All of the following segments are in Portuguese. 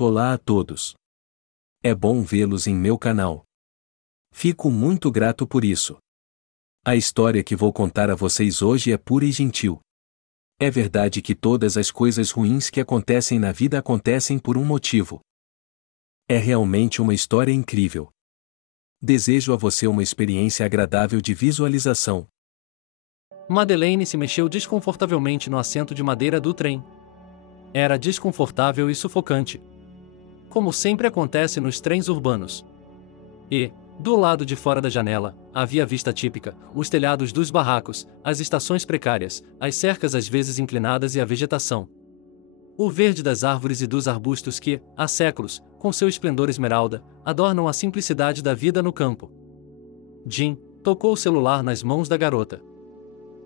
Olá a todos. É bom vê-los em meu canal. Fico muito grato por isso. A história que vou contar a vocês hoje é pura e gentil. É verdade que todas as coisas ruins que acontecem na vida acontecem por um motivo. É realmente uma história incrível. Desejo a você uma experiência agradável de visualização. Madeleine se mexeu desconfortavelmente no assento de madeira do trem. Era desconfortável e sufocante, como sempre acontece nos trens urbanos. E, do lado de fora da janela, havia a vista típica, os telhados dos barracos, as estações precárias, as cercas às vezes inclinadas e a vegetação. O verde das árvores e dos arbustos que, há séculos, com seu esplendor esmeralda, adornam a simplicidade da vida no campo. Jim tocou o celular nas mãos da garota.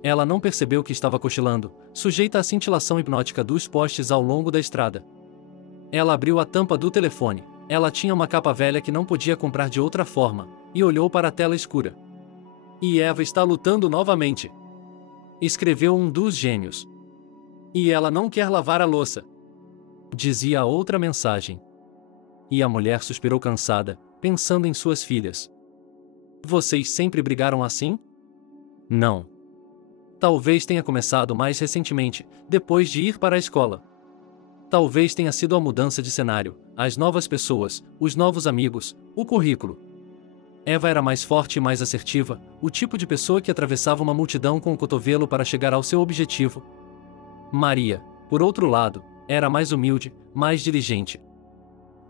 Ela não percebeu que estava cochilando, sujeita à cintilação hipnótica dos postes ao longo da estrada. Ela abriu a tampa do telefone. Ela tinha uma capa velha que não podia comprar de outra forma, e olhou para a tela escura. E Eva está lutando novamente. Escreveu um dos gênios. E ela não quer lavar a louça, dizia a outra mensagem. E a mulher suspirou cansada, pensando em suas filhas. Vocês sempre brigaram assim? Não. Talvez tenha começado mais recentemente, depois de ir para a escola. Talvez tenha sido a mudança de cenário, as novas pessoas, os novos amigos, o currículo. Eva era mais forte e mais assertiva, o tipo de pessoa que atravessava uma multidão com o cotovelo para chegar ao seu objetivo. Maria, por outro lado, era mais humilde, mais diligente.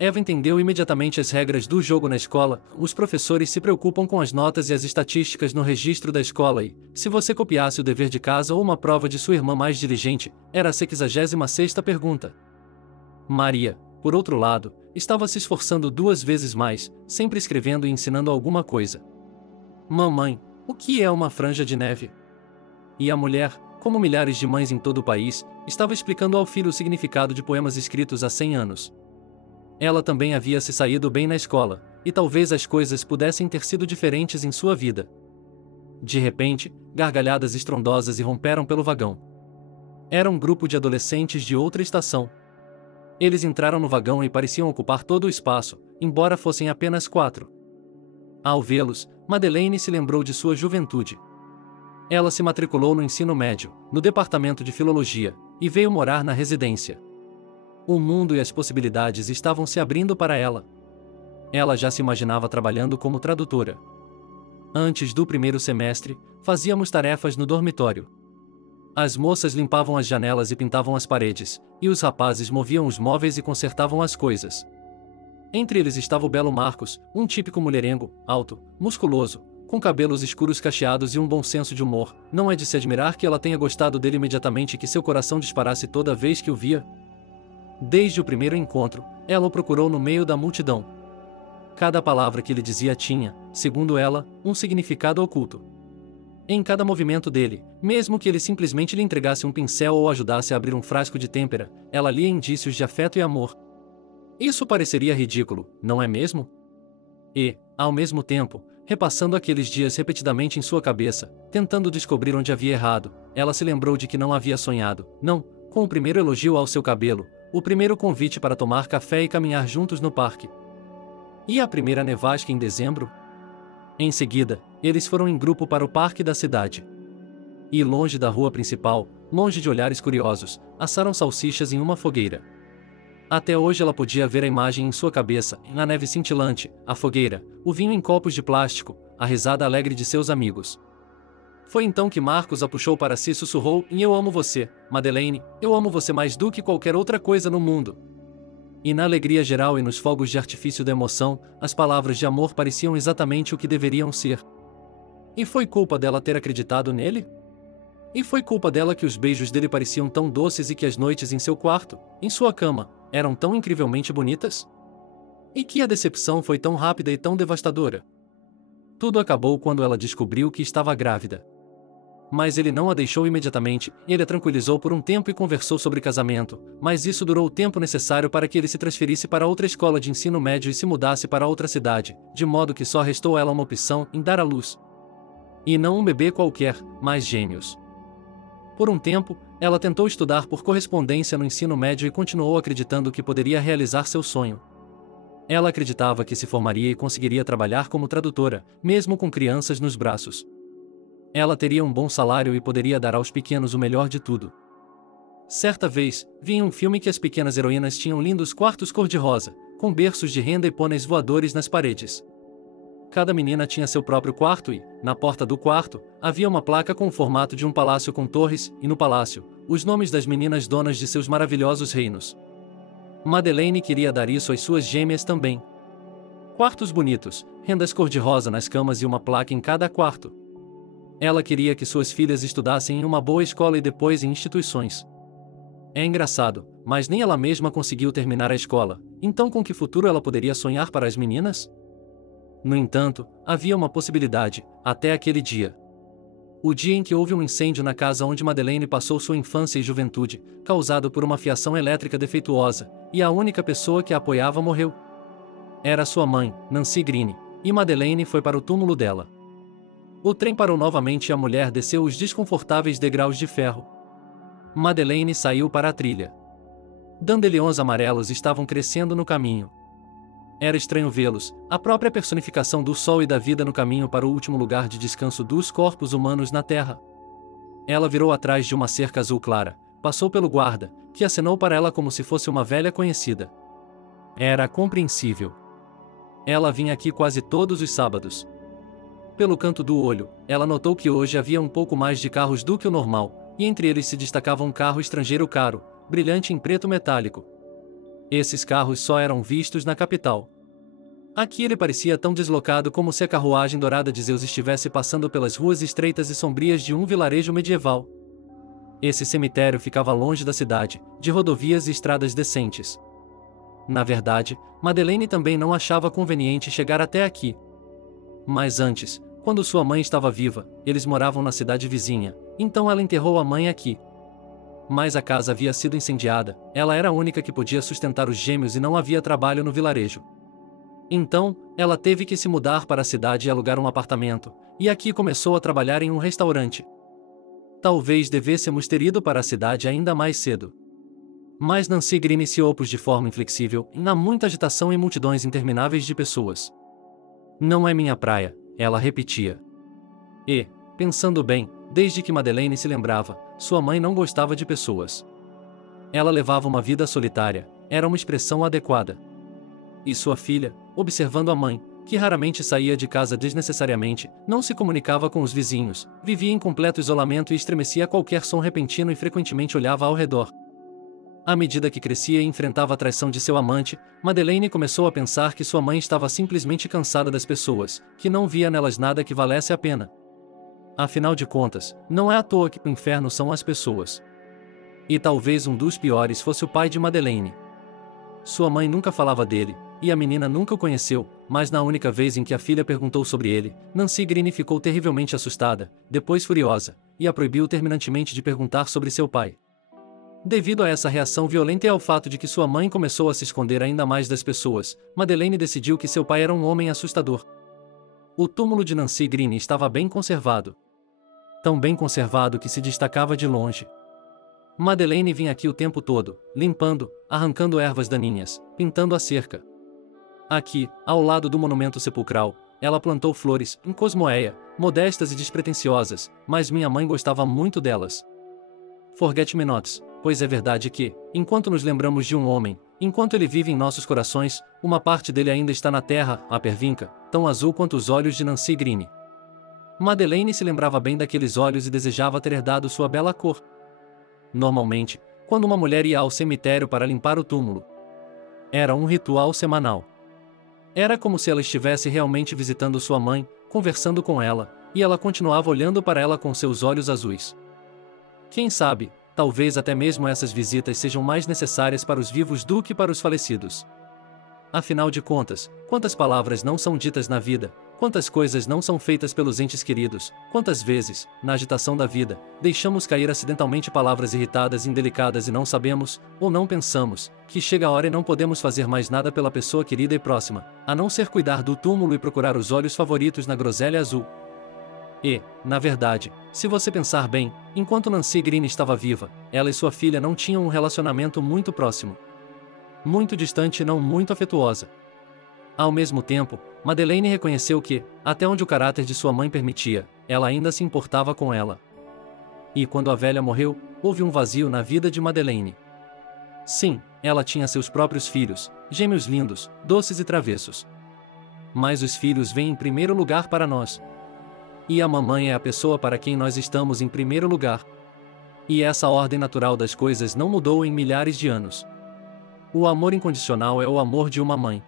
Eva entendeu imediatamente as regras do jogo na escola. Os professores se preocupam com as notas e as estatísticas no registro da escola e, se você copiasse o dever de casa ou uma prova de sua irmã mais diligente, era a 66ª pergunta. Maria, por outro lado, estava se esforçando 2 vezes mais, sempre escrevendo e ensinando alguma coisa. Mamãe, o que é uma franja de neve? E a mulher, como milhares de mães em todo o país, estava explicando ao filho o significado de poemas escritos há 100 anos. Ela também havia se saído bem na escola, e talvez as coisas pudessem ter sido diferentes em sua vida. De repente, gargalhadas estrondosas irromperam pelo vagão. Era um grupo de adolescentes de outra estação. Eles entraram no vagão e pareciam ocupar todo o espaço, embora fossem apenas 4. Ao vê-los, Madeleine se lembrou de sua juventude. Ela se matriculou no ensino médio, no departamento de filologia, e veio morar na residência. O mundo e as possibilidades estavam se abrindo para ela. Ela já se imaginava trabalhando como tradutora. Antes do primeiro semestre, fazíamos tarefas no dormitório. As moças limpavam as janelas e pintavam as paredes, e os rapazes moviam os móveis e consertavam as coisas. Entre eles estava o belo Marcos, um típico mulherengo, alto, musculoso, com cabelos escuros cacheados e um bom senso de humor. Não é de se admirar que ela tenha gostado dele imediatamente e que seu coração disparasse toda vez que o via. Desde o primeiro encontro, ela o procurou no meio da multidão. Cada palavra que ele dizia tinha, segundo ela, um significado oculto. Em cada movimento dele, mesmo que ele simplesmente lhe entregasse um pincel ou ajudasse a abrir um frasco de têmpera, ela lia indícios de afeto e amor. Isso pareceria ridículo, não é mesmo? E, ao mesmo tempo, repassando aqueles dias repetidamente em sua cabeça, tentando descobrir onde havia errado, ela se lembrou de que não havia sonhado, não, com o primeiro elogio ao seu cabelo, o primeiro convite para tomar café e caminhar juntos no parque. E a primeira nevasca em dezembro? Em seguida, eles foram em grupo para o parque da cidade. E longe da rua principal, longe de olhares curiosos, assaram salsichas em uma fogueira. Até hoje ela podia ver a imagem em sua cabeça, a neve cintilante, a fogueira, o vinho em copos de plástico, a risada alegre de seus amigos. Foi então que Marcos a puxou para si e sussurrou: "Eu amo você, Madeleine, eu amo você mais do que qualquer outra coisa no mundo." E na alegria geral e nos fogos de artifício da emoção, as palavras de amor pareciam exatamente o que deveriam ser. E foi culpa dela ter acreditado nele? E foi culpa dela que os beijos dele pareciam tão doces e que as noites em seu quarto, em sua cama, eram tão incrivelmente bonitas? E que a decepção foi tão rápida e tão devastadora? Tudo acabou quando ela descobriu que estava grávida. Mas ele não a deixou imediatamente, ele a tranquilizou por um tempo e conversou sobre casamento, mas isso durou o tempo necessário para que ele se transferisse para outra escola de ensino médio e se mudasse para outra cidade, de modo que só restou a ela uma opção em dar à luz. E não um bebê qualquer, mas gêmeos. Por um tempo, Ela tentou estudar por correspondência no ensino médio e continuou acreditando que poderia realizar seu sonho. Ela acreditava que se formaria e conseguiria trabalhar como tradutora, mesmo com crianças nos braços. Ela teria um bom salário e poderia dar aos pequenos o melhor de tudo. Certa vez, vi em um filme que as pequenas heroínas tinham lindos quartos cor-de-rosa, com berços de renda e pôneis voadores nas paredes. Cada menina tinha seu próprio quarto e, na porta do quarto, havia uma placa com o formato de um palácio com torres, e no palácio, os nomes das meninas donas de seus maravilhosos reinos. Madeleine queria dar isso às suas gêmeas também. Quartos bonitos, rendas cor-de-rosa nas camas e uma placa em cada quarto. Ela queria que suas filhas estudassem em uma boa escola e depois em instituições. É engraçado, mas nem ela mesma conseguiu terminar a escola, então com que futuro ela poderia sonhar para as meninas? No entanto, havia uma possibilidade, até aquele dia. O dia em que houve um incêndio na casa onde Madeleine passou sua infância e juventude, causado por uma fiação elétrica defeituosa, e a única pessoa que a apoiava morreu. Era sua mãe, Nancy Green, e Madeleine foi para o túmulo dela. O trem parou novamente e a mulher desceu os desconfortáveis degraus de ferro. Madeleine saiu para a trilha. Dandelions amarelos estavam crescendo no caminho. Era estranho vê-los, a própria personificação do sol e da vida no caminho para o último lugar de descanso dos corpos humanos na Terra. Ela virou atrás de uma cerca azul clara, passou pelo guarda, que acenou para ela como se fosse uma velha conhecida. Era compreensível. Ela vinha aqui quase todos os sábados. Pelo canto do olho, ela notou que hoje havia um pouco mais de carros do que o normal, e entre eles se destacava um carro estrangeiro caro, brilhante em preto metálico. Esses carros só eram vistos na capital. Aqui ele parecia tão deslocado como se a carruagem dourada de Zeus estivesse passando pelas ruas estreitas e sombrias de um vilarejo medieval. Esse cemitério ficava longe da cidade, de rodovias e estradas decentes. Na verdade, Madeleine também não achava conveniente chegar até aqui. Mas antes, quando sua mãe estava viva, eles moravam na cidade vizinha, então ela enterrou a mãe aqui. Mas a casa havia sido incendiada, ela era a única que podia sustentar os gêmeos e não havia trabalho no vilarejo. Então, ela teve que se mudar para a cidade e alugar um apartamento, e aqui começou a trabalhar em um restaurante. Talvez devêssemos ter ido para a cidade ainda mais cedo. Mas Nancy Green se opôs de forma inflexível, na muita agitação e multidões intermináveis de pessoas. Não é minha praia, ela repetia. E, pensando bem, desde que Madeleine se lembrava, sua mãe não gostava de pessoas. Ela levava uma vida solitária, era uma expressão adequada. E sua filha, observando a mãe, que raramente saía de casa desnecessariamente, não se comunicava com os vizinhos, vivia em completo isolamento e estremecia a qualquer som repentino e frequentemente olhava ao redor. À medida que crescia e enfrentava a traição de seu amante, Madeleine começou a pensar que sua mãe estava simplesmente cansada das pessoas, que não via nelas nada que valesse a pena. Afinal de contas, não é à toa que o inferno são as pessoas. E talvez um dos piores fosse o pai de Madeleine. Sua mãe nunca falava dele, e a menina nunca o conheceu, mas na única vez em que a filha perguntou sobre ele, Nancy Green ficou terrivelmente assustada, depois furiosa, e a proibiu terminantemente de perguntar sobre seu pai. Devido a essa reação violenta e ao fato de que sua mãe começou a se esconder ainda mais das pessoas, Madeleine decidiu que seu pai era um homem assustador. O túmulo de Nancy Green estava bem conservado. Tão bem conservado que se destacava de longe. Madeleine vinha aqui o tempo todo, limpando, arrancando ervas daninhas, pintando a cerca. Aqui, ao lado do monumento sepulcral, ela plantou flores, em cosmoéia, modestas e despretensiosas, mas minha mãe gostava muito delas. Forget-me-nots, pois é verdade que, enquanto nos lembramos de um homem, enquanto ele vive em nossos corações, uma parte dele ainda está na terra, a pervinca, tão azul quanto os olhos de Nancy Green. Madeleine se lembrava bem daqueles olhos e desejava ter herdado sua bela cor. Normalmente, quando uma mulher ia ao cemitério para limpar o túmulo, era um ritual semanal. Era como se ela estivesse realmente visitando sua mãe, conversando com ela, e ela continuava olhando para ela com seus olhos azuis. Quem sabe, talvez até mesmo essas visitas sejam mais necessárias para os vivos do que para os falecidos. Afinal de contas, quantas palavras não são ditas na vida, quantas coisas não são feitas pelos entes queridos, quantas vezes, na agitação da vida, deixamos cair acidentalmente palavras irritadas e indelicadas e não sabemos, ou não pensamos, que chega a hora e não podemos fazer mais nada pela pessoa querida e próxima, a não ser cuidar do túmulo e procurar os olhos favoritos na groselha azul. E, na verdade, se você pensar bem, enquanto Nancy Green estava viva, ela e sua filha não tinham um relacionamento muito próximo. Muito distante e não muito afetuosa. Ao mesmo tempo, Madeleine reconheceu que, até onde o caráter de sua mãe permitia, ela ainda se importava com ela. E quando a velha morreu, houve um vazio na vida de Madeleine. Sim, ela tinha seus próprios filhos, gêmeos lindos, doces e travessos. Mas os filhos vêm em primeiro lugar para nós. E a mamãe é a pessoa para quem nós estamos em primeiro lugar. E essa ordem natural das coisas não mudou em milhares de anos. O amor incondicional é o amor de uma mãe.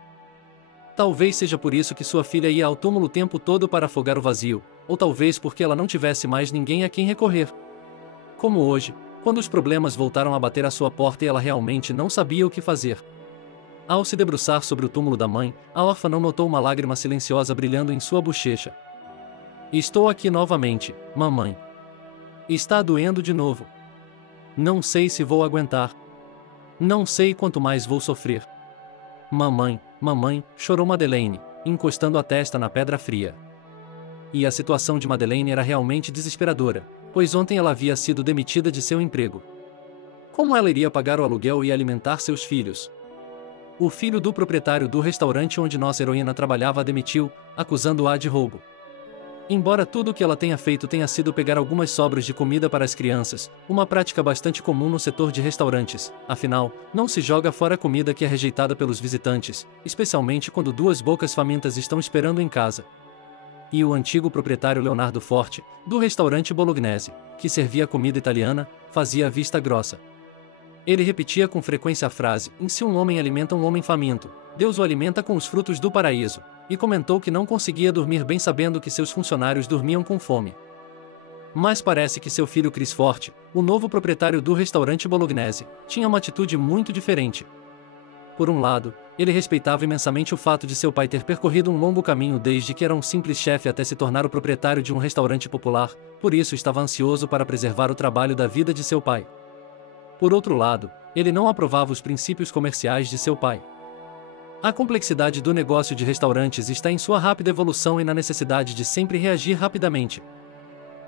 Talvez seja por isso que sua filha ia ao túmulo o tempo todo para afogar o vazio, ou talvez porque ela não tivesse mais ninguém a quem recorrer. Como hoje, quando os problemas voltaram a bater à sua porta e ela realmente não sabia o que fazer. Ao se debruçar sobre o túmulo da mãe, a órfã não notou uma lágrima silenciosa brilhando em sua bochecha. Estou aqui novamente, mamãe. Está doendo de novo. Não sei se vou aguentar. Não sei quanto mais vou sofrer. Mamãe, mamãe, chorou Madeleine, encostando a testa na pedra fria. E a situação de Madeleine era realmente desesperadora, pois ontem ela havia sido demitida de seu emprego. Como ela iria pagar o aluguel e alimentar seus filhos? O filho do proprietário do restaurante onde nossa heroína trabalhava a demitiu, acusando-a de roubo. Embora tudo o que ela tenha feito tenha sido pegar algumas sobras de comida para as crianças, uma prática bastante comum no setor de restaurantes, afinal, não se joga fora comida que é rejeitada pelos visitantes, especialmente quando duas bocas famintas estão esperando em casa. E o antigo proprietário Leonardo Forte, do restaurante Bolognese, que servia comida italiana, fazia a vista grossa. Ele repetia com frequência a frase: se um homem alimenta um homem faminto, Deus o alimenta com os frutos do paraíso, e comentou que não conseguia dormir bem sabendo que seus funcionários dormiam com fome. Mas parece que seu filho Chris Forte, o novo proprietário do restaurante Bolognese, tinha uma atitude muito diferente. Por um lado, ele respeitava imensamente o fato de seu pai ter percorrido um longo caminho desde que era um simples chefe até se tornar o proprietário de um restaurante popular, por isso estava ansioso para preservar o trabalho da vida de seu pai. Por outro lado, ele não aprovava os princípios comerciais de seu pai. A complexidade do negócio de restaurantes está em sua rápida evolução e na necessidade de sempre reagir rapidamente.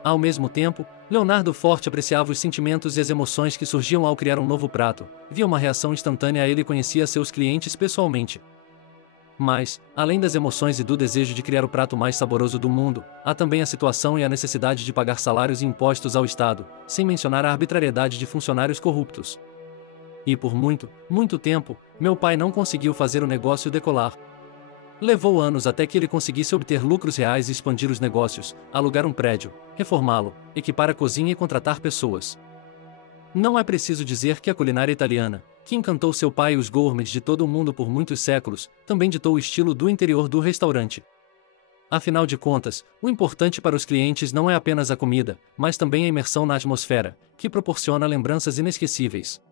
Ao mesmo tempo, Leonardo Forte apreciava os sentimentos e as emoções que surgiam ao criar um novo prato, via uma reação instantânea a ele e conhecia seus clientes pessoalmente. Mas, além das emoções e do desejo de criar o prato mais saboroso do mundo, há também a situação e a necessidade de pagar salários e impostos ao Estado, sem mencionar a arbitrariedade de funcionários corruptos. E por muito, muito tempo, meu pai não conseguiu fazer o negócio decolar. Levou anos até que ele conseguisse obter lucros reais e expandir os negócios, alugar um prédio, reformá-lo, equipar a cozinha e contratar pessoas. Não é preciso dizer que a culinária italiana, que encantou seu pai e os gourmets de todo o mundo por muitos séculos, também ditou o estilo do interior do restaurante. Afinal de contas, o importante para os clientes não é apenas a comida, mas também a imersão na atmosfera, que proporciona lembranças inesquecíveis.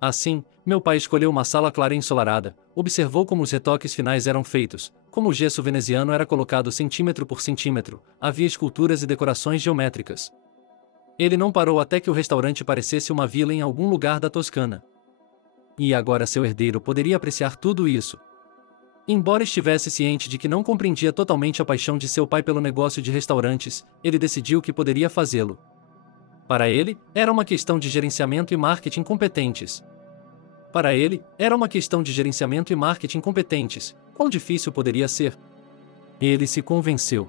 Assim, meu pai escolheu uma sala clara e ensolarada, observou como os retoques finais eram feitos, como o gesso veneziano era colocado centímetro por centímetro, havia esculturas e decorações geométricas. Ele não parou até que o restaurante parecesse uma vila em algum lugar da Toscana. E agora seu herdeiro poderia apreciar tudo isso. Embora estivesse ciente de que não compreendia totalmente a paixão de seu pai pelo negócio de restaurantes, ele decidiu que poderia fazê-lo. Para ele, era uma questão de gerenciamento e marketing competentes. Para ele, era uma questão de gerenciamento e marketing competentes. Quão difícil poderia ser? Ele se convenceu.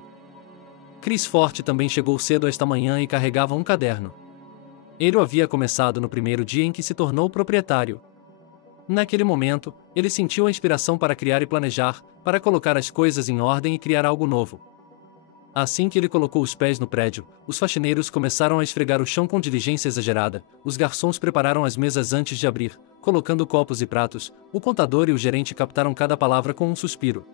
Chris Forte também chegou cedo esta manhã e carregava um caderno. Ele o havia começado no primeiro dia em que se tornou proprietário. Naquele momento, ele sentiu a inspiração para criar e planejar, para colocar as coisas em ordem e criar algo novo. Assim que ele colocou os pés no prédio, os faxineiros começaram a esfregar o chão com diligência exagerada, os garçons prepararam as mesas antes de abrir, colocando copos e pratos, o contador e o gerente captaram cada palavra com um suspiro.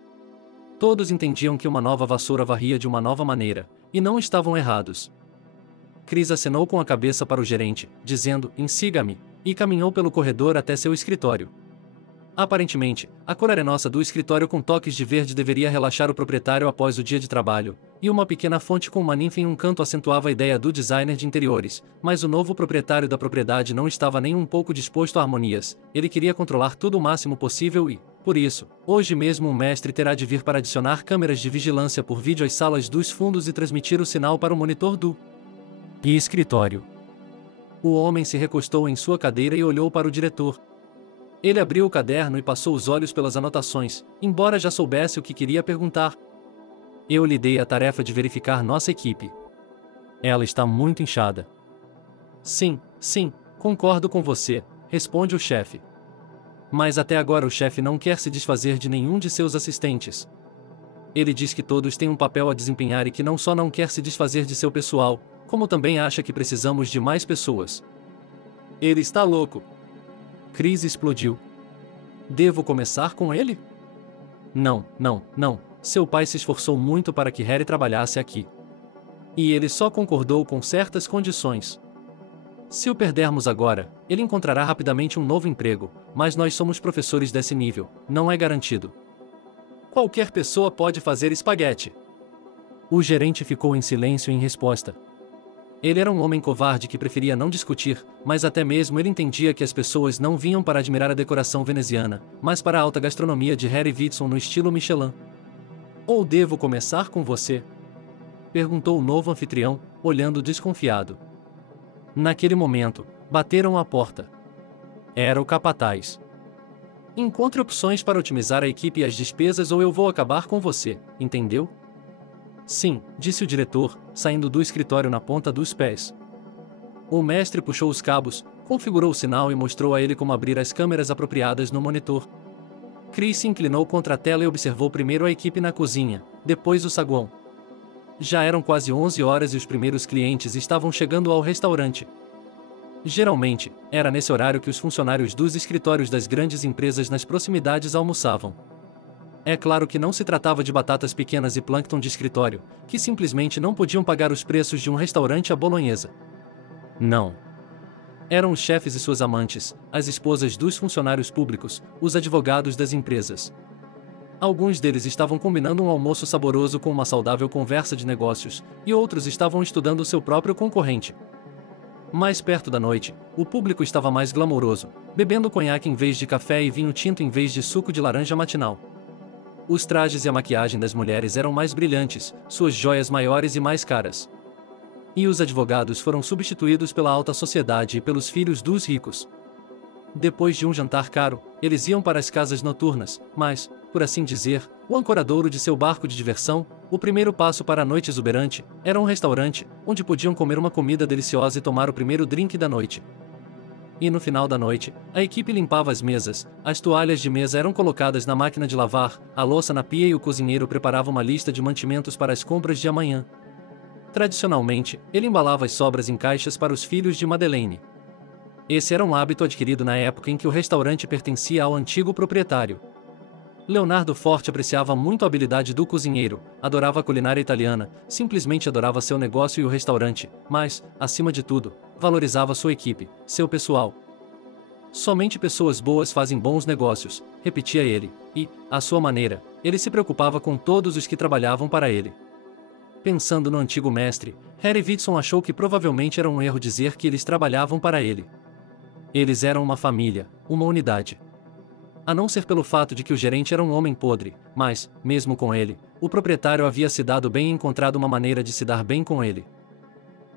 Todos entendiam que uma nova vassoura varria de uma nova maneira, e não estavam errados. Chris acenou com a cabeça para o gerente, dizendo: "Siga-me", e caminhou pelo corredor até seu escritório. Aparentemente, a cor arenosa do escritório com toques de verde deveria relaxar o proprietário após o dia de trabalho, e uma pequena fonte com uma ninfa em um canto acentuava a ideia do designer de interiores, mas o novo proprietário da propriedade não estava nem um pouco disposto a harmonias, ele queria controlar tudo o máximo possível e, Por isso, hoje mesmo o mestre terá de vir para adicionar câmeras de vigilância por vídeo às salas dos fundos e transmitir o sinal para o monitor do escritório. O homem se recostou em sua cadeira e olhou para o diretor. Ele abriu o caderno e passou os olhos pelas anotações, embora já soubesse o que queria perguntar. Eu lhe dei a tarefa de verificar nossa equipe. Ela está muito inchada. Sim, concordo com você, responde o chefe. Mas até agora o chefe não quer se desfazer de nenhum de seus assistentes. Ele diz que todos têm um papel a desempenhar e que não só não quer se desfazer de seu pessoal, como também acha que precisamos de mais pessoas. Ele está louco. Chris explodiu. Devo começar com ele? Não. Seu pai se esforçou muito para que Harry trabalhasse aqui. E ele só concordou com certas condições. Se o perdermos agora, ele encontrará rapidamente um novo emprego, mas nós somos professores desse nível, não é garantido. Qualquer pessoa pode fazer espaguete. O gerente ficou em silêncio em resposta. Ele era um homem covarde que preferia não discutir, mas até mesmo ele entendia que as pessoas não vinham para admirar a decoração veneziana, mas para a alta gastronomia de Harry Whitson no estilo Michelin. Ou devo começar com você? Perguntou o novo anfitrião, olhando desconfiado. Naquele momento, bateram à porta. Era o capataz. Encontre opções para otimizar a equipe e as despesas ou eu vou acabar com você, entendeu? Sim, disse o diretor, saindo do escritório na ponta dos pés. O mestre puxou os cabos, configurou o sinal e mostrou a ele como abrir as câmeras apropriadas no monitor. Chris se inclinou contra a tela e observou primeiro a equipe na cozinha, depois o saguão. Já eram quase 11 horas e os primeiros clientes estavam chegando ao restaurante. Geralmente, era nesse horário que os funcionários dos escritórios das grandes empresas nas proximidades almoçavam. É claro que não se tratava de batatas pequenas e plâncton de escritório, que simplesmente não podiam pagar os preços de um restaurante à bolonhesa. Não. Eram os chefes e suas amantes, as esposas dos funcionários públicos, os advogados das empresas. Alguns deles estavam combinando um almoço saboroso com uma saudável conversa de negócios, e outros estavam estudando seu próprio concorrente. Mais perto da noite, o público estava mais glamouroso, bebendo conhaque em vez de café e vinho tinto em vez de suco de laranja matinal. Os trajes e a maquiagem das mulheres eram mais brilhantes, suas joias maiores e mais caras. E os advogados foram substituídos pela alta sociedade e pelos filhos dos ricos. Depois de um jantar caro, eles iam para as casas noturnas, mas, por assim dizer, o ancoradouro de seu barco de diversão, o primeiro passo para a noite exuberante, era um restaurante, onde podiam comer uma comida deliciosa e tomar o primeiro drink da noite. E no final da noite, a equipe limpava as mesas, as toalhas de mesa eram colocadas na máquina de lavar, a louça na pia e o cozinheiro preparava uma lista de mantimentos para as compras de amanhã. Tradicionalmente, ele embalava as sobras em caixas para os filhos de Madeleine. Esse era um hábito adquirido na época em que o restaurante pertencia ao antigo proprietário. Leonardo Forte apreciava muito a habilidade do cozinheiro, adorava a culinária italiana, simplesmente adorava seu negócio e o restaurante, mas, acima de tudo, valorizava sua equipe, seu pessoal. Somente pessoas boas fazem bons negócios, repetia ele, e, à sua maneira, ele se preocupava com todos os que trabalhavam para ele. Pensando no antigo mestre, Harry Whitson achou que provavelmente era um erro dizer que eles trabalhavam para ele. Eles eram uma família, uma unidade. A não ser pelo fato de que o gerente era um homem podre, mas, mesmo com ele, o proprietário havia se dado bem e encontrado uma maneira de se dar bem com ele.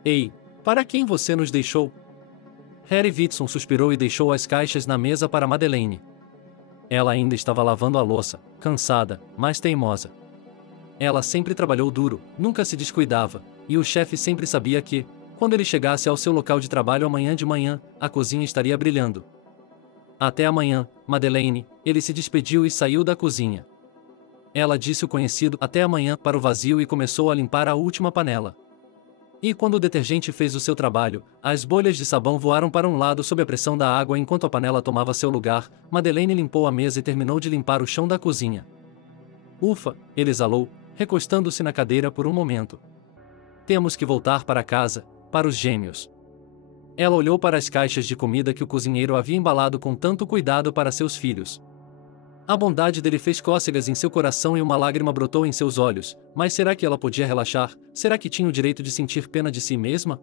Ei, para quem você nos deixou? Harry Whitson suspirou e deixou as caixas na mesa para Madeleine. Ela ainda estava lavando a louça, cansada, mas teimosa. Ela sempre trabalhou duro, nunca se descuidava, e o chefe sempre sabia que, quando ele chegasse ao seu local de trabalho amanhã de manhã, a cozinha estaria brilhando. Até amanhã, Madeleine, ele se despediu e saiu da cozinha. Ela disse o conhecido até amanhã para o vazio e começou a limpar a última panela. E quando o detergente fez o seu trabalho, as bolhas de sabão voaram para um lado sob a pressão da água enquanto a panela tomava seu lugar, Madeleine limpou a mesa e terminou de limpar o chão da cozinha. Ufa, ele exalou, recostando-se na cadeira por um momento. Temos que voltar para casa, para os gêmeos. Ela olhou para as caixas de comida que o cozinheiro havia embalado com tanto cuidado para seus filhos. A bondade dele fez cócegas em seu coração e uma lágrima brotou em seus olhos, mas será que ela podia relaxar? Será que tinha o direito de sentir pena de si mesma?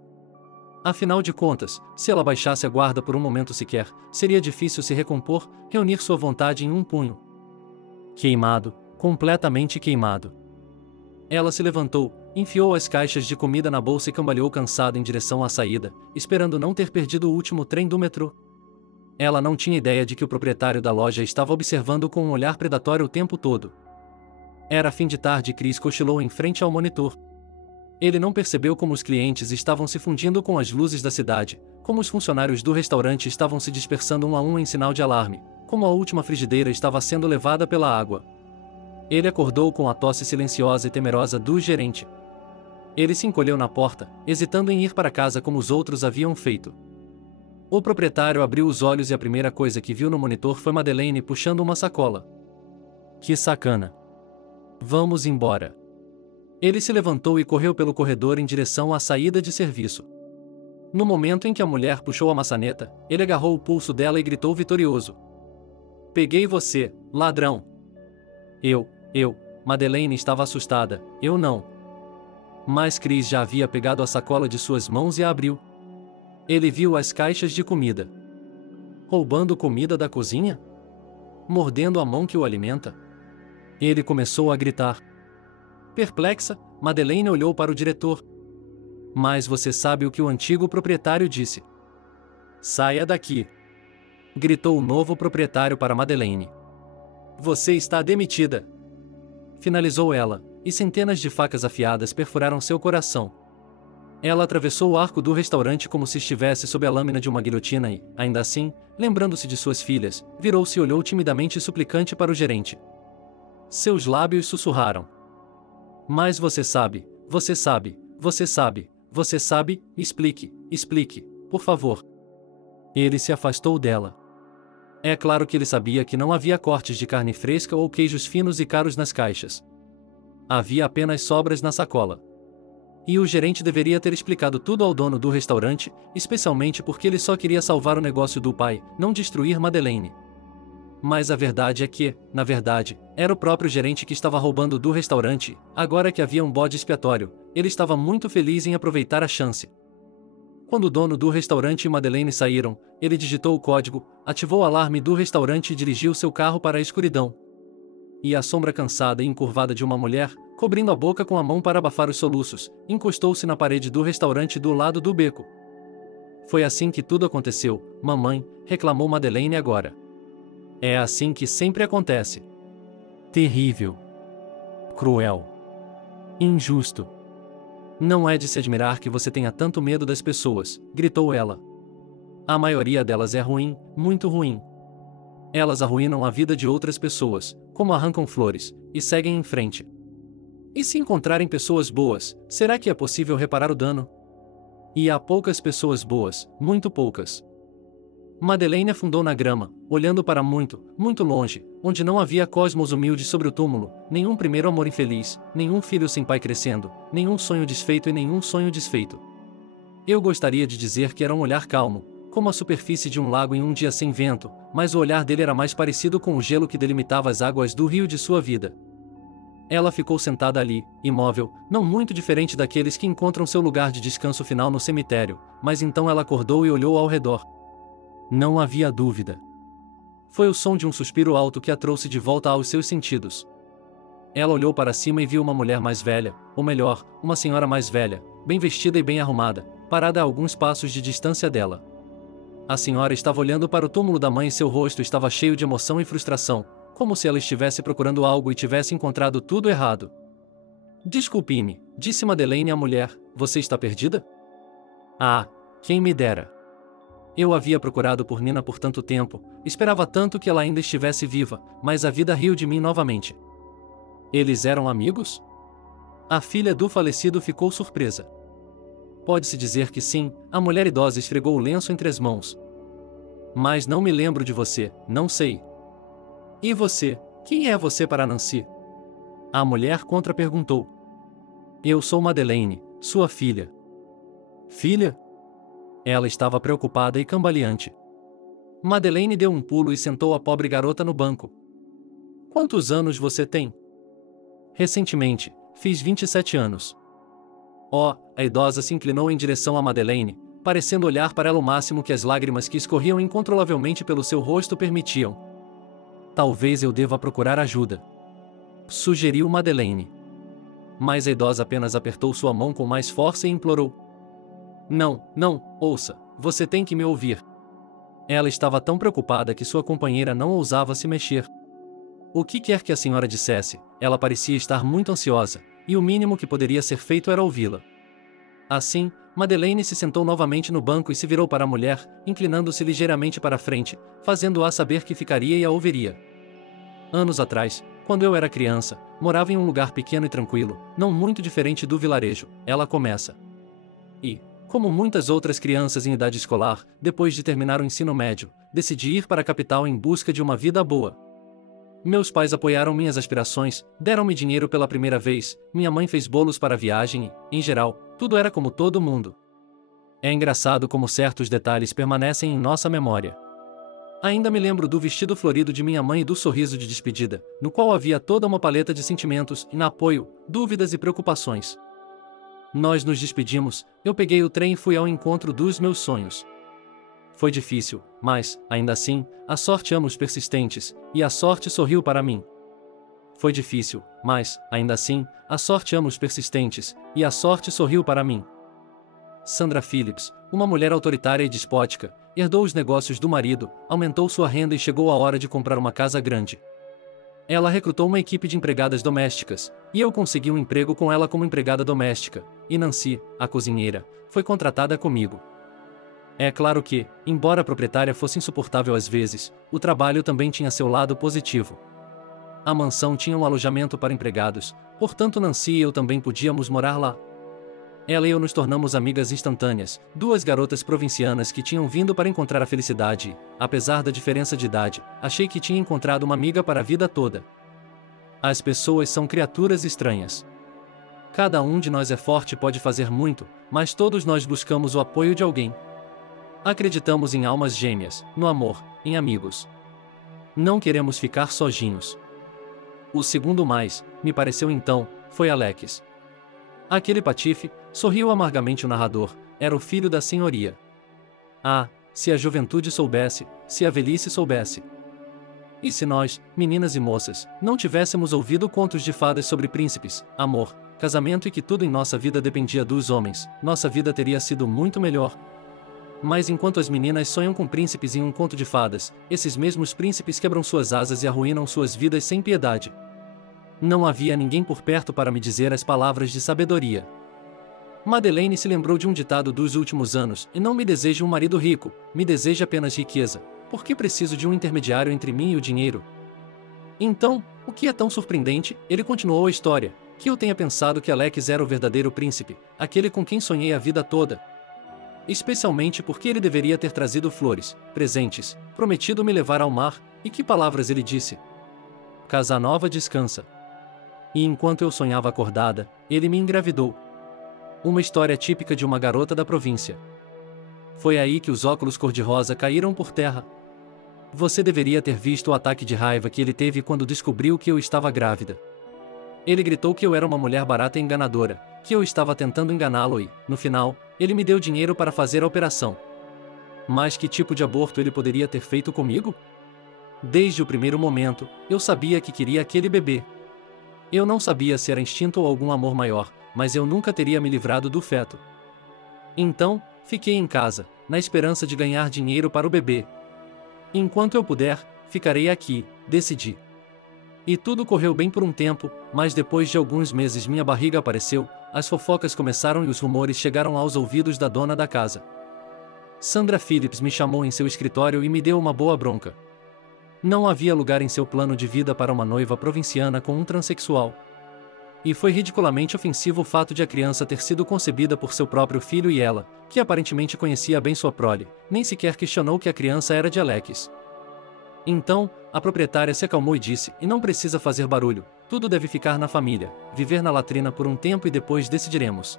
Afinal de contas, se ela baixasse a guarda por um momento sequer, seria difícil se recompor, reunir sua vontade em um punho. Queimado, completamente queimado. Ela se levantou, enfiou as caixas de comida na bolsa e cambaleou cansada em direção à saída, esperando não ter perdido o último trem do metrô. Ela não tinha ideia de que o proprietário da loja estava observando com um olhar predatório o tempo todo. Era fim de tarde e Chris cochilou em frente ao monitor. Ele não percebeu como os clientes estavam se fundindo com as luzes da cidade, como os funcionários do restaurante estavam se dispersando um a um em sinal de alarme, como a última frigideira estava sendo levada pela água. Ele acordou com a tosse silenciosa e temerosa do gerente. Ele se encolheu na porta, hesitando em ir para casa como os outros haviam feito. O proprietário abriu os olhos e a primeira coisa que viu no monitor foi Madeleine puxando uma sacola. Que sacana! Vamos embora. Ele se levantou e correu pelo corredor em direção à saída de serviço. No momento em que a mulher puxou a maçaneta, ele agarrou o pulso dela e gritou vitorioso. Peguei você, ladrão! Madeleine estava assustada, eu não. Mas Chris já havia pegado a sacola de suas mãos e a abriu. Ele viu as caixas de comida. Roubando comida da cozinha? Mordendo a mão que o alimenta? Ele começou a gritar. Perplexa, Madeleine olhou para o diretor. Mas você sabe o que o antigo proprietário disse. Saia daqui! Gritou o novo proprietário para Madeleine. Você está demitida! Finalizou ela, e centenas de facas afiadas perfuraram seu coração. Ela atravessou o arco do restaurante como se estivesse sob a lâmina de uma guilhotina e, ainda assim, lembrando-se de suas filhas, virou-se e olhou timidamente suplicante para o gerente. Seus lábios sussurraram. Mas você sabe, explique, por favor. Ele se afastou dela. É claro que ele sabia que não havia cortes de carne fresca ou queijos finos e caros nas caixas. Havia apenas sobras na sacola. E o gerente deveria ter explicado tudo ao dono do restaurante, especialmente porque ele só queria salvar o negócio do pai, não destruir Madeleine. Mas a verdade é que, na verdade, era o próprio gerente que estava roubando do restaurante. Agora que havia um bode expiatório, ele estava muito feliz em aproveitar a chance. Quando o dono do restaurante e Madeleine saíram, ele digitou o código, ativou o alarme do restaurante e dirigiu seu carro para a escuridão. E a sombra cansada e encurvada de uma mulher, cobrindo a boca com a mão para abafar os soluços, encostou-se na parede do restaurante do lado do beco. Foi assim que tudo aconteceu, mamãe, reclamou Madeleine agora. É assim que sempre acontece. Terrível. Cruel. Injusto. Não é de se admirar que você tenha tanto medo das pessoas, gritou ela. A maioria delas é ruim, muito ruim. Elas arruinam a vida de outras pessoas, como arrancam flores, e seguem em frente. E se encontrarem pessoas boas, será que é possível reparar o dano? E há poucas pessoas boas, muito poucas. Madeleine afundou na grama, olhando para muito, muito longe, onde não havia cosmos humilde sobre o túmulo, nenhum primeiro amor infeliz, nenhum filho sem pai crescendo, nenhum sonho desfeito e nenhum sonho desfeito. Eu gostaria de dizer que era um olhar calmo, como a superfície de um lago em um dia sem vento, mas o olhar dele era mais parecido com o gelo que delimitava as águas do rio de sua vida. Ela ficou sentada ali, imóvel, não muito diferente daqueles que encontram seu lugar de descanso final no cemitério, mas então ela acordou e olhou ao redor. Não havia dúvida. Foi o som de um suspiro alto que a trouxe de volta aos seus sentidos. Ela olhou para cima e viu uma mulher mais velha, ou melhor, uma senhora mais velha, bem vestida e bem arrumada, parada a alguns passos de distância dela. A senhora estava olhando para o túmulo da mãe e seu rosto estava cheio de emoção e frustração, como se ela estivesse procurando algo e tivesse encontrado tudo errado. Desculpe-me, disse Madeleine à mulher, você está perdida? Ah, quem me dera. Eu havia procurado por Nina por tanto tempo, esperava tanto que ela ainda estivesse viva, mas a vida riu de mim novamente. Eles eram amigos? A filha do falecido ficou surpresa. Pode-se dizer que sim, a mulher idosa esfregou o lenço entre as mãos. Mas não me lembro de você, não sei. E você, quem é você para Nancy? A mulher contra-perguntou. Eu sou Madeleine, sua filha. Filha? Ela estava preocupada e cambaleante. Madeleine deu um pulo e sentou a pobre garota no banco. Quantos anos você tem? Recentemente, fiz 27 anos. Oh, a idosa se inclinou em direção a Madeleine, parecendo olhar para ela o máximo que as lágrimas que escorriam incontrolavelmente pelo seu rosto permitiam. Talvez eu deva procurar ajuda, sugeriu Madeleine. Mas a idosa apenas apertou sua mão com mais força e implorou. Não, não, ouça, você tem que me ouvir. Ela estava tão preocupada que sua companheira não ousava se mexer. O que quer que a senhora dissesse, ela parecia estar muito ansiosa, e o mínimo que poderia ser feito era ouvi-la. Assim, Madeleine se sentou novamente no banco e se virou para a mulher, inclinando-se ligeiramente para a frente, fazendo-a saber que ficaria e a ouviria. Anos atrás, quando eu era criança, morava em um lugar pequeno e tranquilo, não muito diferente do vilarejo, ela começa. E, como muitas outras crianças em idade escolar, depois de terminar o ensino médio, decidi ir para a capital em busca de uma vida boa. Meus pais apoiaram minhas aspirações, deram-me dinheiro pela primeira vez, minha mãe fez bolos para a viagem e, em geral, tudo era como todo mundo. É engraçado como certos detalhes permanecem em nossa memória. Ainda me lembro do vestido florido de minha mãe e do sorriso de despedida, no qual havia toda uma paleta de sentimentos, apoio, dúvidas e preocupações. Nós nos despedimos, eu peguei o trem e fui ao encontro dos meus sonhos. Foi difícil, mas, ainda assim, a sorte ama os persistentes, e a sorte sorriu para mim. Foi difícil, mas, ainda assim, a sorte ama os persistentes, e a sorte sorriu para mim. Sandra Phillips, uma mulher autoritária e despótica, herdou os negócios do marido, aumentou sua renda e chegou a hora de comprar uma casa grande. Ela recrutou uma equipe de empregadas domésticas, e eu consegui um emprego com ela como empregada doméstica, e Nancy, a cozinheira, foi contratada comigo. É claro que, embora a proprietária fosse insuportável às vezes, o trabalho também tinha seu lado positivo. A mansão tinha um alojamento para empregados, portanto Nancy e eu também podíamos morar lá. Ela e eu nos tornamos amigas instantâneas, duas garotas provincianas que tinham vindo para encontrar a felicidade e, apesar da diferença de idade, achei que tinha encontrado uma amiga para a vida toda. As pessoas são criaturas estranhas. Cada um de nós é forte e pode fazer muito, mas todos nós buscamos o apoio de alguém. Acreditamos em almas gêmeas, no amor, em amigos. Não queremos ficar sozinhos. O segundo mais, me pareceu então, foi Alex. Aquele patife, sorriu amargamente o narrador, era o filho da senhoria. Ah, se a juventude soubesse, se a velhice soubesse. E se nós, meninas e moças, não tivéssemos ouvido contos de fadas sobre príncipes, amor, casamento e que tudo em nossa vida dependia dos homens, nossa vida teria sido muito melhor. Mas enquanto as meninas sonham com príncipes em um conto de fadas, esses mesmos príncipes quebram suas asas e arruinam suas vidas sem piedade. Não havia ninguém por perto para me dizer as palavras de sabedoria. Madeleine se lembrou de um ditado dos últimos anos, e não me deseja um marido rico, me deseja apenas riqueza. Por que preciso de um intermediário entre mim e o dinheiro? Então, o que é tão surpreendente, ele continuou a história, que eu tenha pensado que Alex era o verdadeiro príncipe, aquele com quem sonhei a vida toda. Especialmente porque ele deveria ter trazido flores, presentes, prometido me levar ao mar, e que palavras ele disse? Casanova descansa. E enquanto eu sonhava acordada, ele me engravidou. Uma história típica de uma garota da província. Foi aí que os óculos cor-de-rosa caíram por terra. Você deveria ter visto o ataque de raiva que ele teve quando descobriu que eu estava grávida. Ele gritou que eu era uma mulher barata e enganadora, que eu estava tentando enganá-lo e, no final, ele me deu dinheiro para fazer a operação. Mas que tipo de aborto ele poderia ter feito comigo? Desde o primeiro momento, eu sabia que queria aquele bebê. Eu não sabia se era instinto ou algum amor maior, mas eu nunca teria me livrado do feto. Então, fiquei em casa, na esperança de ganhar dinheiro para o bebê. Enquanto eu puder, ficarei aqui, decidi. E tudo correu bem por um tempo, mas depois de alguns meses minha barriga apareceu, as fofocas começaram e os rumores chegaram aos ouvidos da dona da casa. Sandra Phillips me chamou em seu escritório e me deu uma boa bronca. Não havia lugar em seu plano de vida para uma noiva provinciana com um transexual. E foi ridiculamente ofensivo o fato de a criança ter sido concebida por seu próprio filho e ela, que aparentemente conhecia bem sua prole, nem sequer questionou que a criança era de Alex. Então, a proprietária se acalmou e disse, e não precisa fazer barulho, tudo deve ficar na família, viver na latrina por um tempo e depois decidiremos.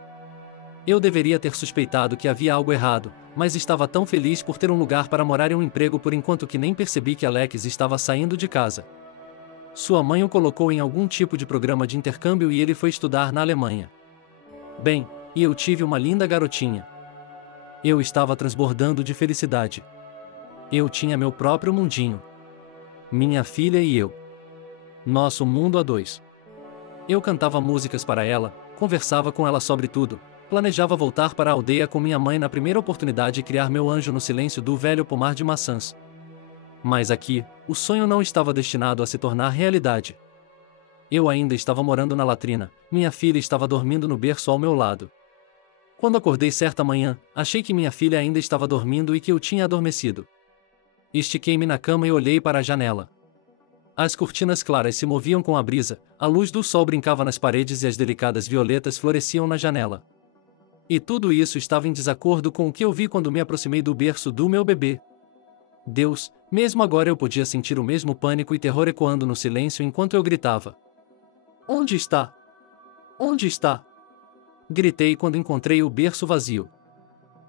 Eu deveria ter suspeitado que havia algo errado, mas estava tão feliz por ter um lugar para morar e um emprego por enquanto que nem percebi que Alex estava saindo de casa. Sua mãe o colocou em algum tipo de programa de intercâmbio e ele foi estudar na Alemanha. Bem, e eu tive uma linda garotinha. Eu estava transbordando de felicidade. Eu tinha meu próprio mundinho. Minha filha e eu. Nosso mundo a dois. Eu cantava músicas para ela, conversava com ela sobre tudo, planejava voltar para a aldeia com minha mãe na primeira oportunidade e criar meu anjo no silêncio do velho pomar de maçãs. Mas aqui, o sonho não estava destinado a se tornar realidade. Eu ainda estava morando na latrina, minha filha estava dormindo no berço ao meu lado. Quando acordei certa manhã, achei que minha filha ainda estava dormindo e que eu tinha adormecido. Estiquei-me na cama e olhei para a janela. As cortinas claras se moviam com a brisa, a luz do sol brincava nas paredes e as delicadas violetas floresciam na janela. E tudo isso estava em desacordo com o que eu vi quando me aproximei do berço do meu bebê. Deus, mesmo agora eu podia sentir o mesmo pânico e terror ecoando no silêncio enquanto eu gritava. Onde está? Onde está? Gritei quando encontrei o berço vazio.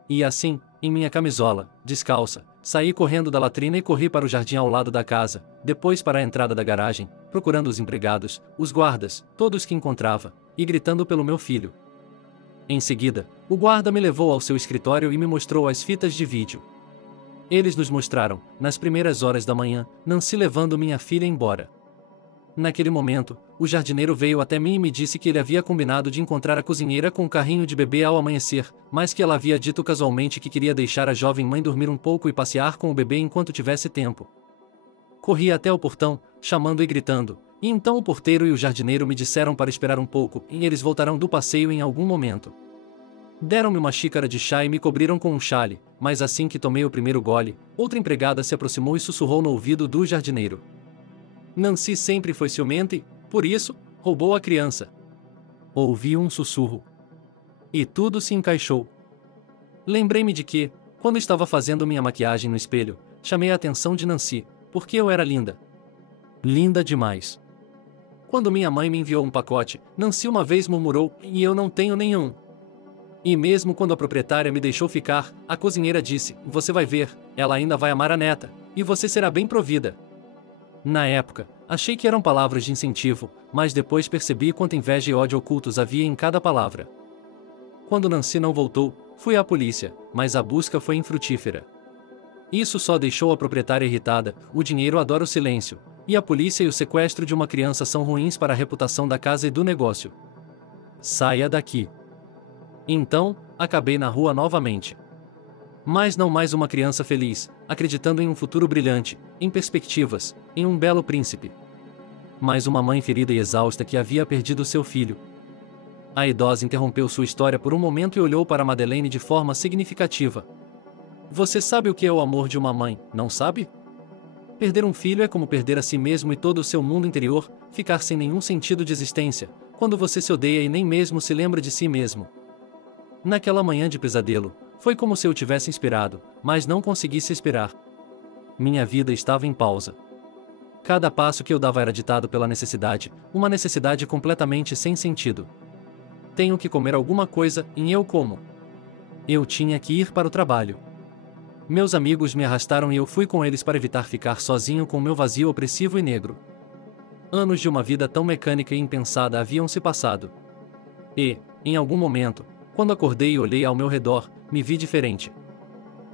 E assim, em minha camisola, descalça, saí correndo da latrina e corri para o jardim ao lado da casa, depois para a entrada da garagem, procurando os empregados, os guardas, todos que encontrava, e gritando pelo meu filho. Em seguida, o guarda me levou ao seu escritório e me mostrou as fitas de vídeo. Eles nos mostraram, nas primeiras horas da manhã, Nancy levando minha filha embora. Naquele momento, o jardineiro veio até mim e me disse que ele havia combinado de encontrar a cozinheira com o carrinho de bebê ao amanhecer, mas que ela havia dito casualmente que queria deixar a jovem mãe dormir um pouco e passear com o bebê enquanto tivesse tempo. Corri até o portão, chamando e gritando, e então o porteiro e o jardineiro me disseram para esperar um pouco, e eles voltarão do passeio em algum momento. Deram-me uma xícara de chá e me cobriram com um chale, mas assim que tomei o primeiro gole, outra empregada se aproximou e sussurrou no ouvido do jardineiro. Nancy sempre foi ciumenta e, por isso, roubou a criança. Ouvi um sussurro. E tudo se encaixou. Lembrei-me de que, quando estava fazendo minha maquiagem no espelho, chamei a atenção de Nancy, porque eu era linda. Linda demais. Quando minha mãe me enviou um pacote, Nancy uma vez murmurou, e eu não tenho nenhum. E mesmo quando a proprietária me deixou ficar, a cozinheira disse, você vai ver, ela ainda vai amar a neta, e você será bem provida. Na época, achei que eram palavras de incentivo, mas depois percebi quanta inveja e ódio ocultos havia em cada palavra. Quando Nancy não voltou, fui à polícia, mas a busca foi infrutífera. Isso só deixou a proprietária irritada, o dinheiro adora o silêncio, e a polícia e o sequestro de uma criança são ruins para a reputação da casa e do negócio. Saia daqui. Então, acabei na rua novamente. Mas não mais uma criança feliz, acreditando em um futuro brilhante, em perspectivas, em um belo príncipe. Mas uma mãe ferida e exausta que havia perdido seu filho. A idosa interrompeu sua história por um momento e olhou para Madeleine de forma significativa. Você sabe o que é o amor de uma mãe, não sabe? Perder um filho é como perder a si mesmo e todo o seu mundo interior, ficar sem nenhum sentido de existência, quando você se odeia e nem mesmo se lembra de si mesmo. Naquela manhã de pesadelo, foi como se eu tivesse inspirado, mas não conseguisse esperar. Minha vida estava em pausa. Cada passo que eu dava era ditado pela necessidade, uma necessidade completamente sem sentido. Tenho que comer alguma coisa, e eu como. Eu tinha que ir para o trabalho. Meus amigos me arrastaram e eu fui com eles para evitar ficar sozinho com meu vazio opressivo e negro. Anos de uma vida tão mecânica e impensada haviam se passado. E, em algum momento, quando acordei e olhei ao meu redor, me vi diferente.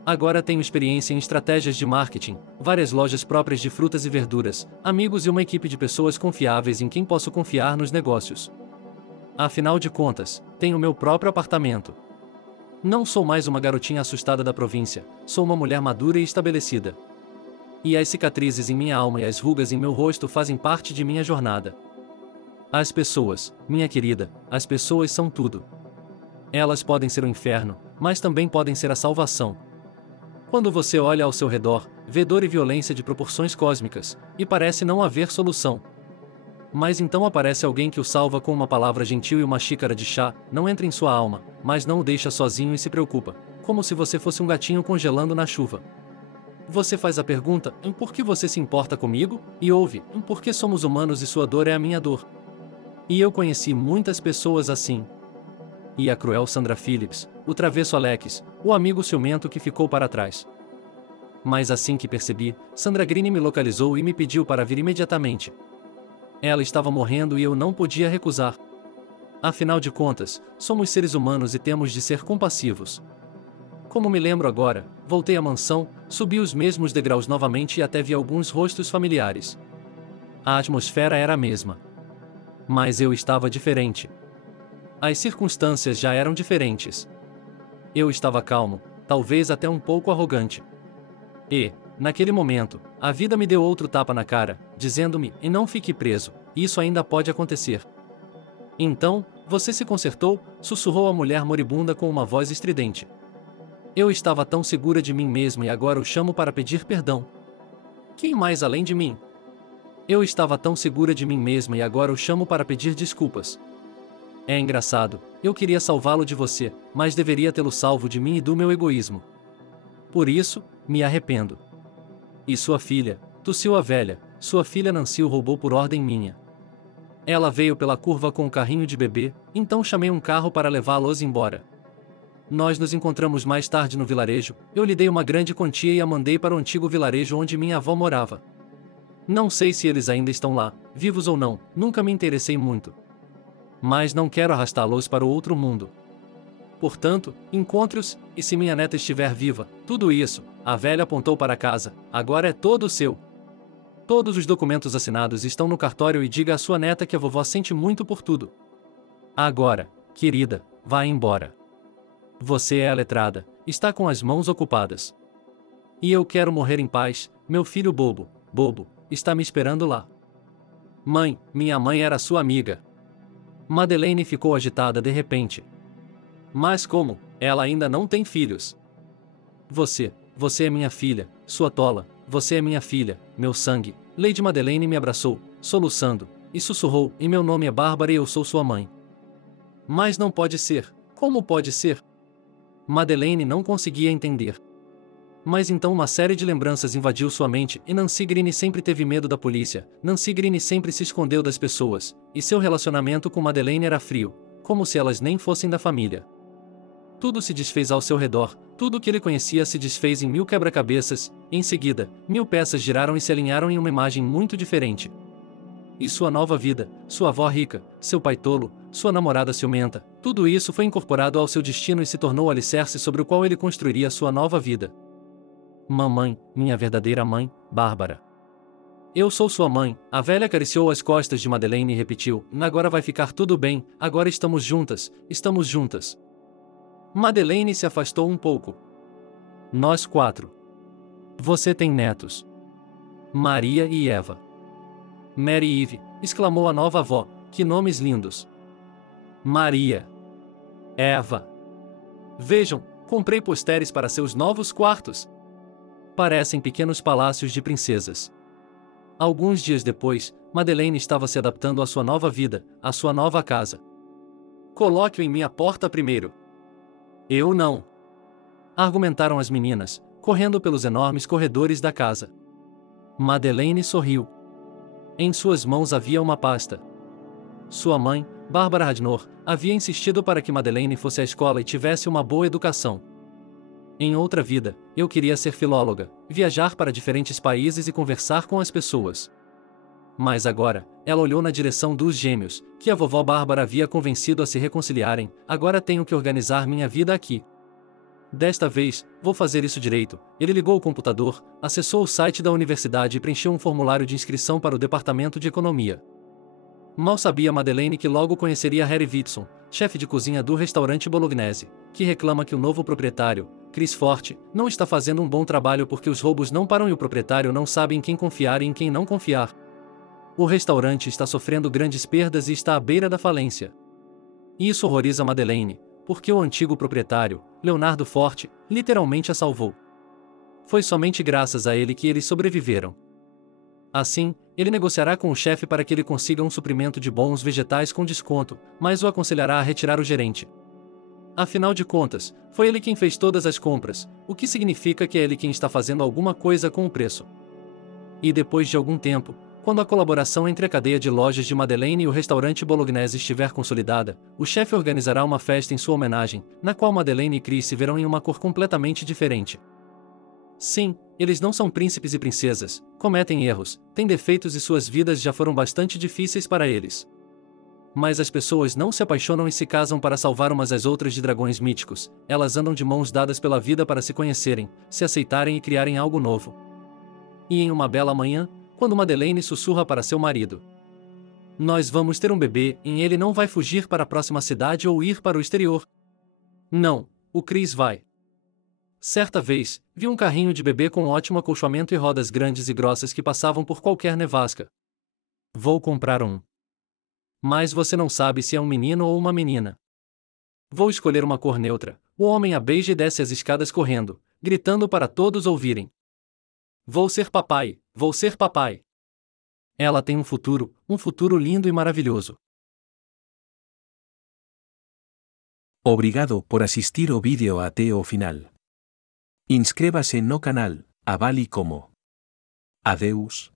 Agora tenho experiência em estratégias de marketing, várias lojas próprias de frutas e verduras, amigos e uma equipe de pessoas confiáveis em quem posso confiar nos negócios. Afinal de contas, tenho meu próprio apartamento. Não sou mais uma garotinha assustada da província, sou uma mulher madura e estabelecida. E as cicatrizes em minha alma e as rugas em meu rosto fazem parte de minha jornada. As pessoas, minha querida, as pessoas são tudo. Elas podem ser o inferno, mas também podem ser a salvação. Quando você olha ao seu redor, vê dor e violência de proporções cósmicas, e parece não haver solução. Mas então aparece alguém que o salva com uma palavra gentil e uma xícara de chá, não entra em sua alma, mas não o deixa sozinho e se preocupa, como se você fosse um gatinho congelando na chuva. Você faz a pergunta, por que você se importa comigo? E ouve, por que somos humanos e sua dor é a minha dor? E eu conheci muitas pessoas assim. E a cruel Sandra Phillips, o travesso Alex, o amigo ciumento que ficou para trás. Mas assim que percebi, Sandra Green me localizou e me pediu para vir imediatamente. Ela estava morrendo e eu não podia recusar. Afinal de contas, somos seres humanos e temos de ser compassivos. Como me lembro agora, voltei à mansão, subi os mesmos degraus novamente e até vi alguns rostos familiares. A atmosfera era a mesma. Mas eu estava diferente. As circunstâncias já eram diferentes. Eu estava calmo, talvez até um pouco arrogante. E, naquele momento, a vida me deu outro tapa na cara, dizendo-me: "E não fique preso, isso ainda pode acontecer." "Então, você se consertou?" sussurrou a mulher moribunda com uma voz estridente. Eu estava tão segura de mim mesma e agora o chamo para pedir perdão. Quem mais além de mim? Eu estava tão segura de mim mesma e agora o chamo para pedir desculpas. É engraçado, eu queria salvá-lo de você, mas deveria tê-lo salvo de mim e do meu egoísmo. Por isso, me arrependo. E sua filha, tossiu a velha, sua filha Nancy o roubou por ordem minha. Ela veio pela curva com o carrinho de bebê, então chamei um carro para levá-los embora. Nós nos encontramos mais tarde no vilarejo, eu lhe dei uma grande quantia e a mandei para o antigo vilarejo onde minha avó morava. Não sei se eles ainda estão lá, vivos ou não, nunca me interessei muito. Mas não quero arrastá-los para o outro mundo. Portanto, encontre-os, e se minha neta estiver viva, tudo isso, a velha apontou para casa, agora é todo seu. Todos os documentos assinados estão no cartório e diga à sua neta que a vovó sente muito por tudo. Agora, querida, vá embora. Você é a letrada, está com as mãos ocupadas. E eu quero morrer em paz, meu filho bobo, está me esperando lá. Mãe, minha mãe era sua amiga. Madeleine ficou agitada de repente. Mas como, ela ainda não tem filhos? Você é minha filha, sua tola, você é minha filha, meu sangue. Lady Madeleine me abraçou, soluçando, e sussurrou: "E meu nome é Bárbara e eu sou sua mãe." Mas não pode ser, como pode ser? Madeleine não conseguia entender. Mas então uma série de lembranças invadiu sua mente e Nancy Green sempre teve medo da polícia, Nancy Green sempre se escondeu das pessoas, e seu relacionamento com Madeleine era frio, como se elas nem fossem da família. Tudo se desfez ao seu redor, tudo o que ele conhecia se desfez em 1000 quebra-cabeças, em seguida, 1000 peças giraram e se alinharam em uma imagem muito diferente. E sua nova vida, sua avó rica, seu pai tolo, sua namorada ciumenta, tudo isso foi incorporado ao seu destino e se tornou o alicerce sobre o qual ele construiria sua nova vida. Mamãe, minha verdadeira mãe, Bárbara. Eu sou sua mãe, a velha acariciou as costas de Madeleine e repetiu: "Agora vai ficar tudo bem, agora estamos juntas, estamos juntas." Madeleine se afastou um pouco. Nós 4. Você tem netos. Maria e Eva. Mary Eve, exclamou a nova avó, que nomes lindos. Maria. Eva. Vejam, comprei posteres para seus novos quartos. Parecem pequenos palácios de princesas. Alguns dias depois, Madeleine estava se adaptando à sua nova vida, à sua nova casa. Coloque-o em minha porta primeiro. Eu não. Argumentaram as meninas, correndo pelos enormes corredores da casa. Madeleine sorriu. Em suas mãos havia uma pasta. Sua mãe, Bárbara Radnor, havia insistido para que Madeleine fosse à escola e tivesse uma boa educação. Em outra vida, eu queria ser filóloga, viajar para diferentes países e conversar com as pessoas. Mas agora, ela olhou na direção dos gêmeos, que a vovó Bárbara havia convencido a se reconciliarem. Agora tenho que organizar minha vida aqui. Desta vez, vou fazer isso direito. Ele ligou o computador, acessou o site da universidade e preencheu um formulário de inscrição para o departamento de economia. Mal sabia Madeleine que logo conheceria Harry Whitson, chefe de cozinha do restaurante Bolognese, que reclama que o novo proprietário, Chris Forte, não está fazendo um bom trabalho porque os roubos não param e o proprietário não sabe em quem confiar e em quem não confiar. O restaurante está sofrendo grandes perdas e está à beira da falência. Isso horroriza Madeleine, porque o antigo proprietário, Leonardo Forte, literalmente a salvou. Foi somente graças a ele que eles sobreviveram. Assim, ele negociará com o chefe para que ele consiga um suprimento de bons vegetais com desconto, mas o aconselhará a retirar o gerente. Afinal de contas, foi ele quem fez todas as compras, o que significa que é ele quem está fazendo alguma coisa com o preço. E depois de algum tempo, quando a colaboração entre a cadeia de lojas de Madeleine e o restaurante Bolognese estiver consolidada, o chefe organizará uma festa em sua homenagem, na qual Madeleine e Chris se verão em uma cor completamente diferente. Sim, eles não são príncipes e princesas, cometem erros, têm defeitos e suas vidas já foram bastante difíceis para eles. Mas as pessoas não se apaixonam e se casam para salvar umas às outras de dragões míticos, elas andam de mãos dadas pela vida para se conhecerem, se aceitarem e criarem algo novo. E em uma bela manhã, quando Madeleine sussurra para seu marido: "Nós vamos ter um bebê", e ele não vai fugir para a próxima cidade ou ir para o exterior. Não, o Chris vai. Certa vez, vi um carrinho de bebê com ótimo acolchoamento e rodas grandes e grossas que passavam por qualquer nevasca. Vou comprar um. Mas você não sabe se é um menino ou uma menina. Vou escolher uma cor neutra. O homem a beija e desce as escadas correndo, gritando para todos ouvirem: "Vou ser papai, vou ser papai." Ela tem um futuro lindo e maravilhoso. Obrigado por assistir o vídeo até o final. Inscreva-se no canal, avale como. Adeus.